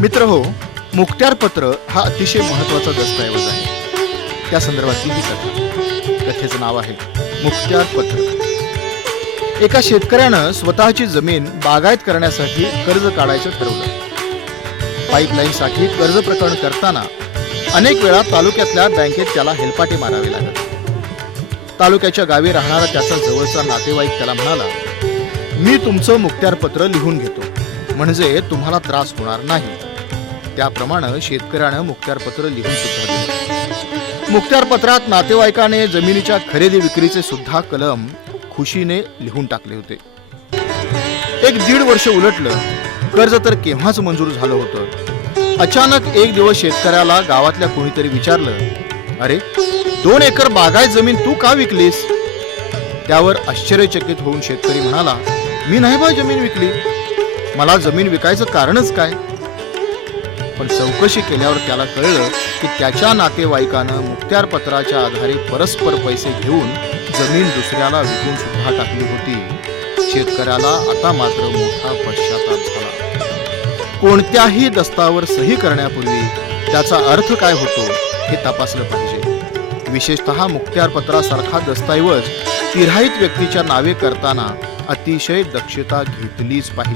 मित्र हो, मुखत्यारपत्र हा अतिशय महत्त्वाचा दस्तऐवज आहे. त्या संदर्भातली ही कथा. कथेचं नाव आहे मुखत्यारपत्र. एका शेतकऱ्यानं स्वतःची जमीन बागायत करण्यासाठी कर्ज काढायचं ठरवलं. पाईपलाईनसाठी कर्ज प्रकरण करताना अनेक वेळा तालुक्यातल्या बँकेत त्याला हेलपाटे मारावे लागत. तालुक्याच्या गावी राहणारा त्याचा जवळचा नातेवाईक त्याला म्हणाला, मी तुमचं मुखत्यारपत्र लिहून घेतो, म्हणजे तुम्हाला त्रास होणार नाही. त्याप्रमाणे शेतकऱ्यानं मुखत्यारपत्र लिहून सुद्धा दिलं. मुखत्यारपत्रात नातेवाईकाने जमिनीच्या खरेदी विक्रीचे सुद्धा कलम खुशीने लिहून टाकले होते. 1-1.5 वर्ष उलटलं. कर्ज तर केव्हाच मंजूर झालं होतं. अचानक एक दिवस शेतकऱ्याला गावातल्या कोणीतरी विचारलं, अरे 2 एकर बागायत जमीन तू का विकलीस? त्यावर आश्चर्यचकित होऊन शेतकरी म्हणाला, मी नाही बा जमीन विकली, मला जमीन विकायचं कारणच काय? पण चौकशी केल्यावर त्याला कळलं की त्याच्या नातेवाईकानं मुखत्यारपत्राच्या आधारे परस्पर पैसे घेऊन जमीन दुसऱ्याला विकून सुद्धा टाकली होती. शेतकऱ्याला आता मात्र मोठा पश्चाताप झाला. कोणत्याही दस्तावर सही करण्यापूर्वी त्याचा अर्थ काय होतो हे तपासलं पाहिजे. विशेषतः मुखत्यारपत्रासारखा दस्तऐवज तिराहित व्यक्तीच्या नावे करताना अतिशय दक्षता घेतलीच पाहिजे.